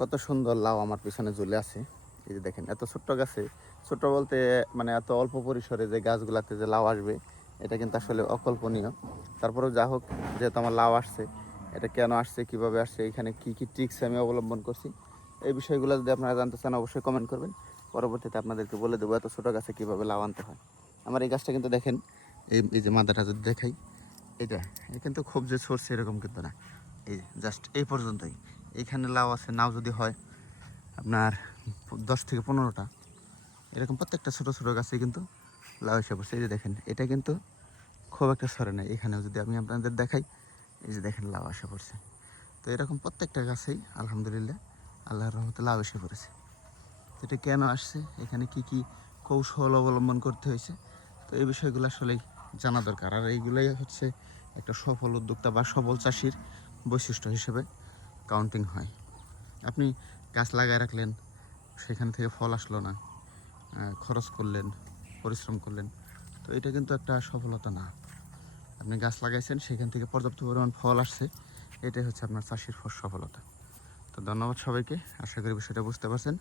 কত সুন্দর লাউ আমার পিছনে ঝুলে আছে। এই যে দেখেন এত ছোট্ট গাছে, ছোট্ট বলতে মানে এত অল্প পরিসরে যে গাছগুলাতে যে লাউ আসবে এটা কিন্তু আসলে অকল্পনীয়। তারপরেও যা হোক, যেহেতু আমার লাউ আসছে, এটা কেন আসছে, কিভাবে আসছে, এখানে কি কি ট্রিক্স আমি অবলম্বন করছি, এই বিষয়গুলো যদি আপনারা জানতে চান অবশ্যই কমেন্ট করবেন। পরবর্তীতে আপনাদেরকে বলে দেবো এত ছোটো গাছে কীভাবে লাউ আনতে হয়। আমার এই গাছটা কিন্তু দেখেন, এই যে মাদাটা যদি দেখাই, এটা কিন্তু খুব যে সরছে এরকম কিন্তু না। এই জাস্ট এই পর্যন্তই। এইখানে লাউ আছে, নাও যদি হয় আপনার 10 থেকে 15টা, এরকম প্রত্যেকটা ছোটো ছোটো গাছে কিন্তু লাউ এসে পড়ছে। এই যে দেখেন, এটা কিন্তু খুব একটা সরে নাই। এখানেও যদি আমি আপনাদের দেখাই, এই যে দেখেন লাউ এসে পড়ছে। তো এরকম প্রত্যেকটা গাছেই আলহামদুলিল্লাহ আল্লাহর রহমতে লাউ এসে পড়েছে। তো এটা কেন আসছে, এখানে কি কি কৌশল অবলম্বন করতে হয়েছে, তো এই বিষয়গুলো আসলেই জানা দরকার। আর এইগুলোই হচ্ছে একটা সফল উদ্যোক্তা বা সফল চাষির বৈশিষ্ট্য হিসেবে কাউন্টিং হয়। আপনি গাছ লাগায় রাখলেন, সেখান থেকে ফল আসলো না, খরচ করলেন, পরিশ্রম করলেন, তো এটা কিন্তু একটা সফলতা না। আপনি গাছ লাগাইছেন, সেখান থেকে পর্যাপ্ত পরিমাণ ফল আসছে, এটাই হচ্ছে আপনার চাষির সফলতা। তো ধন্যবাদ সবাইকে, আশা করি বিষয়টা বুঝতে পারছেন।